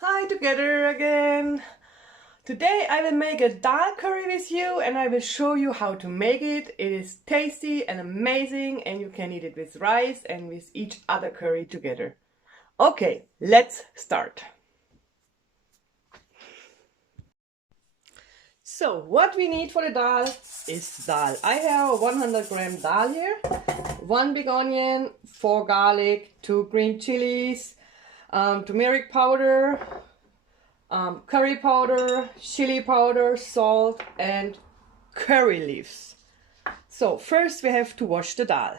Hi together again. Today I will make a dal curry with you and I will show you how to make it. It is tasty and amazing and you can eat it with rice and with each other curry together. Okay, let's start. So what we need for the dal is dal. I have 100-gram dal here, 1 big onion, 4 garlic, 2 green chilies, turmeric powder, curry powder, chili powder, salt and curry leaves. So first we have to wash the dal.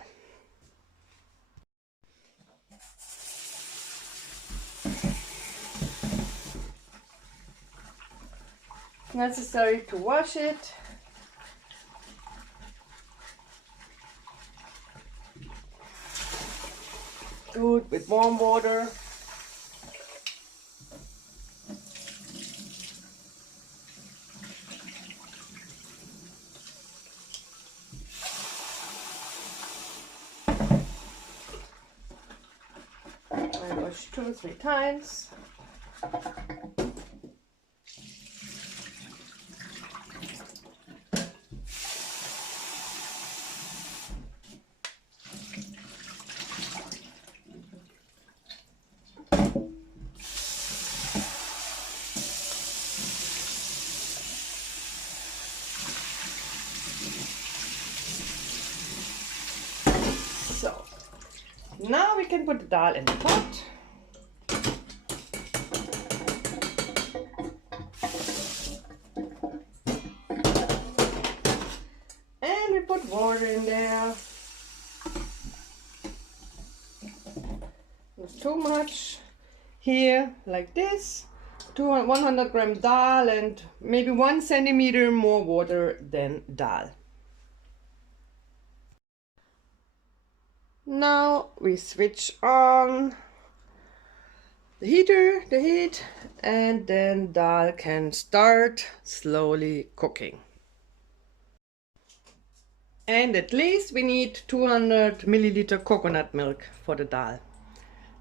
Necessary to wash it. Do it with warm water. I wash 2 or 3 times. So now we can put the dal in the pot. And we put water in there. Not too much. Here, like this. 100-gram dal and maybe 1 centimeter more water than dal. Now we switch on the heat, and then dal can start slowly cooking. And at least we need 200 milliliter coconut milk for the dal.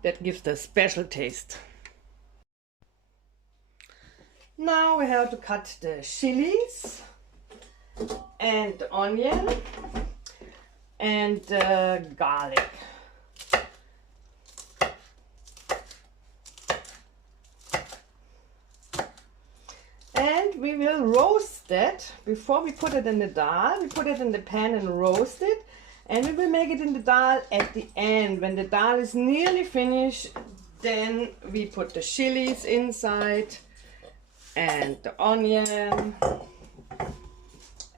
That gives the special taste. Now we have to cut the chilies and the onion and garlic. And we will roast that before we put it in the dal. We put it in the pan and roast it. And we will make it in the dal at the end. When the dal is nearly finished, then we put the chilies inside and the onion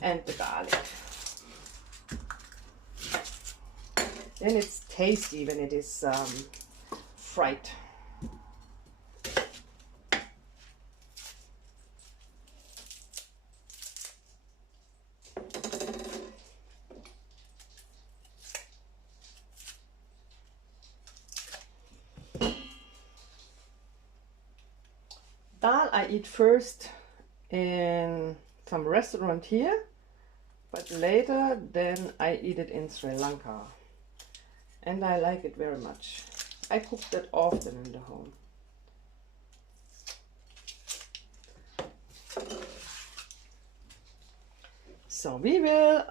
and the garlic. Then it's tasty when it is fried. Dal I eat first in some restaurant here, but later then I eat it in Sri Lanka. And I like it very much. I cook that often in the home. So we will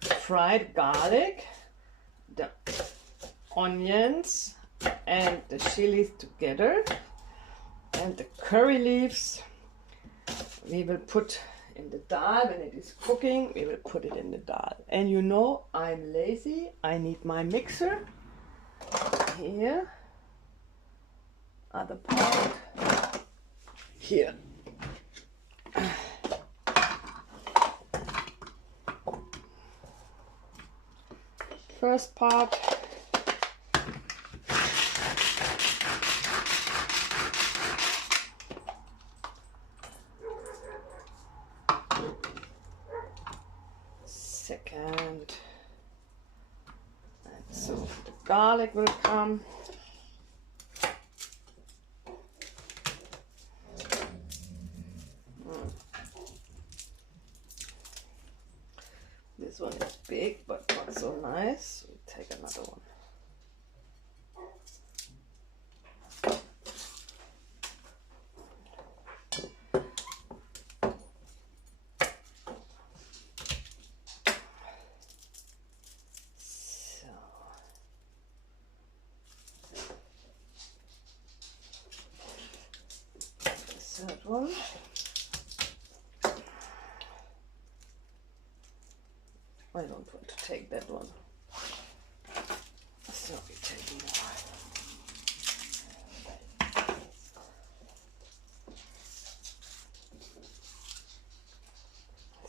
fry the garlic, the onions and the chilies together. And the curry leaves we will put in the dal. When it is cooking, we will put it in the dal. And you know, I'm lazy. I need my mixer. Here. Other part. Here. First part. Second, and so the garlic will come. This one is big but not so nice. We take another one. one. I don't want to take that one. So we take more.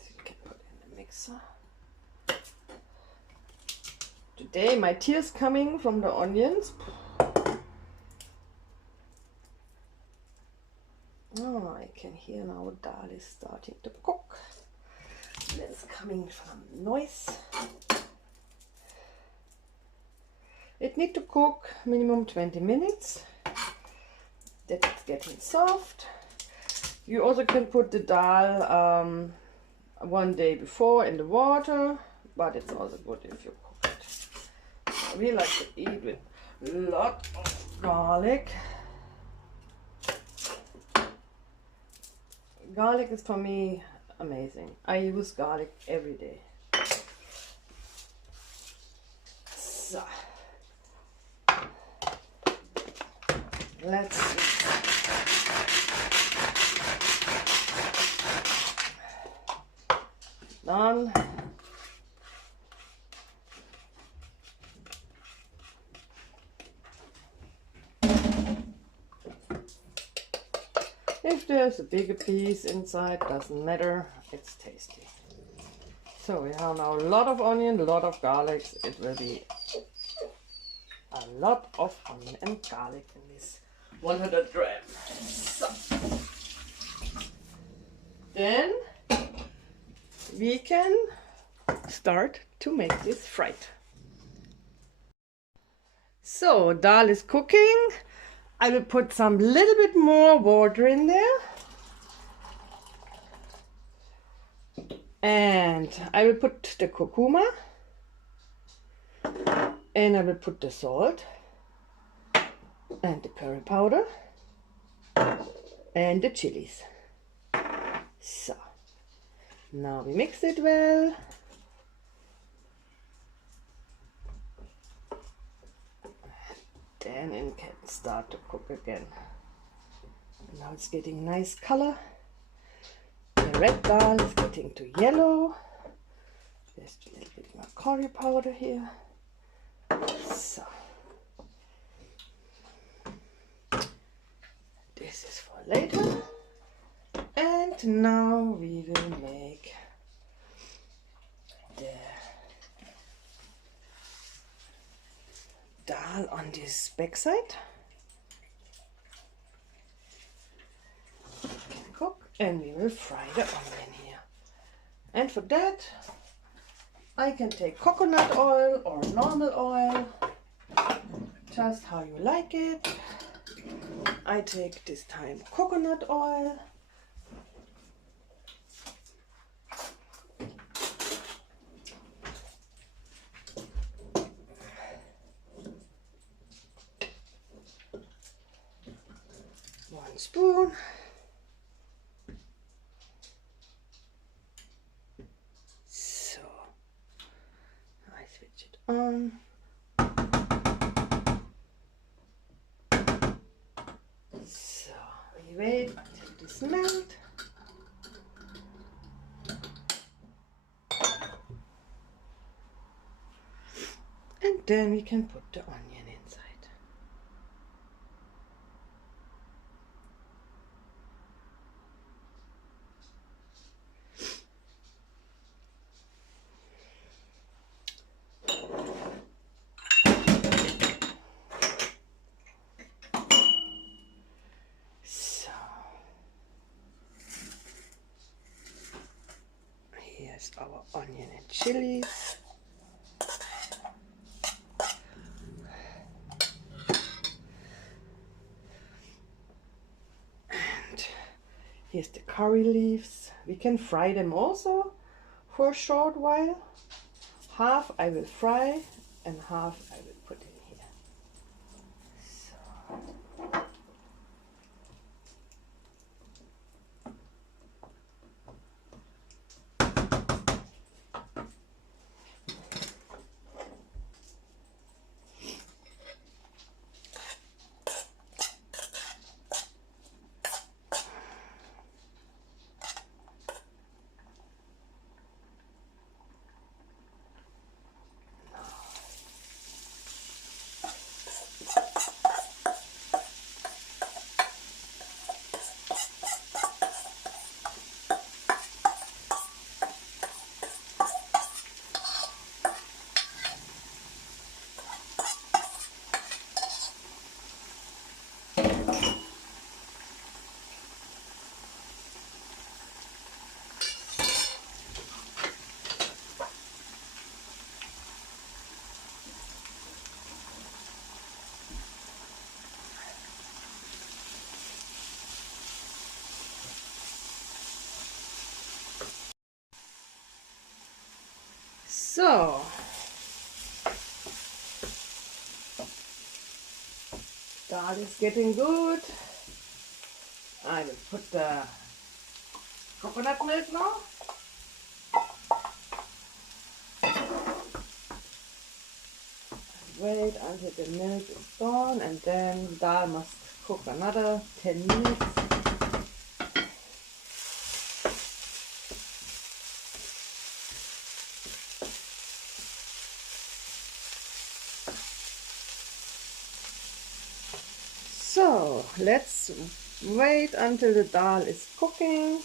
You can put in the mixer. Today my tears coming from the onions. Oh, I can hear now dal is starting to cook. That's coming from noise. It needs to cook minimum 20 minutes. That it's getting soft. You also can put the dal one day before in the water, but it's also good if you cook it. We like to eat with a lot of garlic. Garlic is for me amazing. I use garlic every day. So let's see. Done. If there's a bigger piece inside, doesn't matter, it's tasty. So we have now a lot of onion, a lot of garlic. It will be a lot of onion and garlic in this 100 grams. So then we can start to make this fried. So dal is cooking. I will put some little bit more water in there. And I will put the curcuma. And I will put the salt. And the curry powder. And the chilies. So, now we mix it well. Then it can start to cook again. Now it's getting nice color. The red dal is getting to yellow. Just a little bit more curry powder here. So this is for later. And now we will make the dal on this back side. Can cook, and we will fry the onion here. And for that I can take coconut oil or normal oil, just how you like it. I take this time coconut oil. One spoon. So I switch it on. So we wait until this melts. And then we can put the onion inside. So here's our onion and chilies. Here's the curry leaves. We can fry them also for a short while. Half I will fry and half I will put in here. So. So, dal is getting good. I will put the coconut milk now. Wait until the milk is gone, and then dal must cook another 10 minutes. So let's wait until the dal is cooking.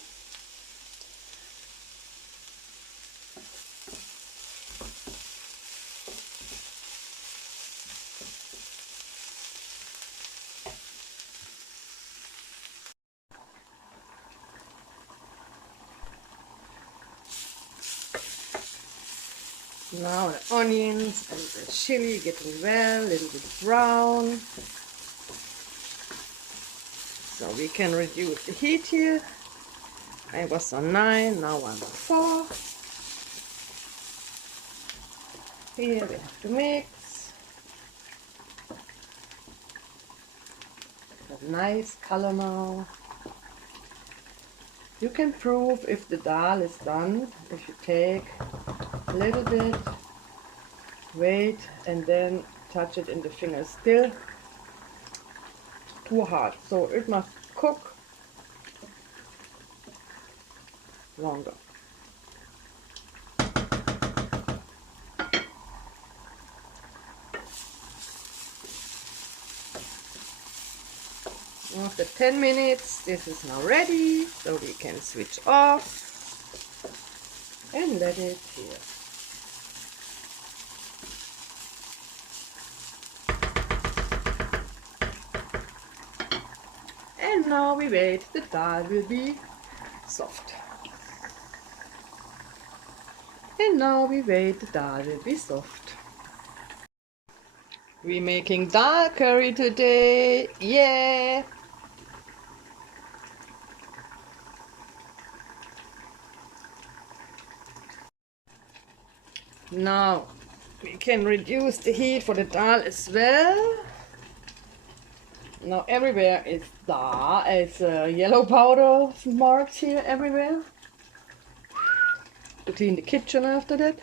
Now the onions and the chili getting well, a little bit brown. So we can reduce the heat here. I was on 9, now I'm on 4. Here we have to mix. A nice color now. You can prove if the dal is done if you take a little bit, wait, and then touch it in the fingers. Still too hard, so it must cook longer. After 10 minutes, this is now ready, so we can switch off and let it here. And now we wait, the dal will be soft. And now we wait, the dal will be soft. We're making dal curry today, yeah! Now we can reduce the heat for the dal as well. Now everywhere is dal, it's yellow powder marks here everywhere. To clean the kitchen after that.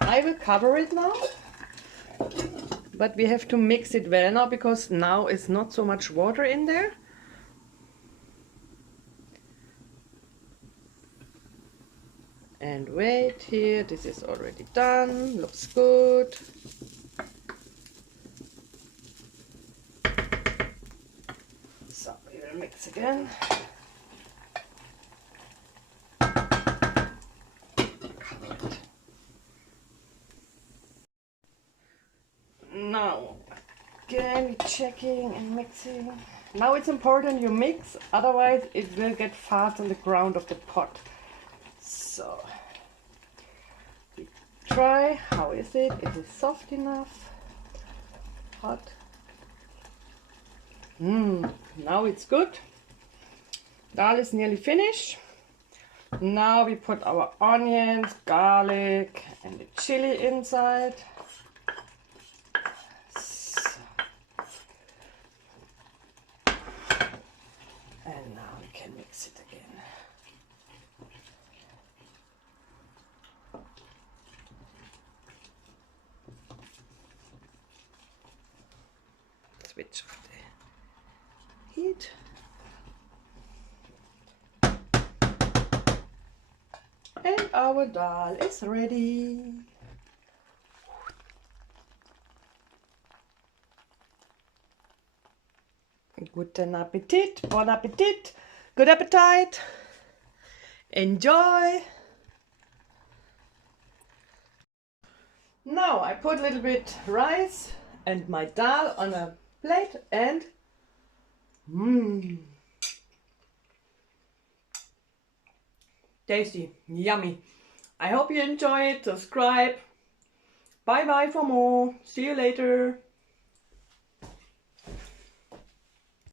I will cover it now, but we have to mix it well now because now is not so much water in there. And wait here, this is already done, looks good. So we will mix again. Cover it. Now again checking and mixing. Now it's important you mix, otherwise it will get fast on the ground of the pot. So we try, how is it? Is it soft enough? Hot? Now it's good. Dal is nearly finished. Now we put our onions, garlic and the chili inside. And now we can mix it again. Switch off the heat. And our dal is ready. Guten Appetit, bon appetit, good appetite, enjoy. Now I put a little bit rice and my dal on a plate and tasty, yummy. I hope you enjoy it. Subscribe. Bye bye for more. See you later.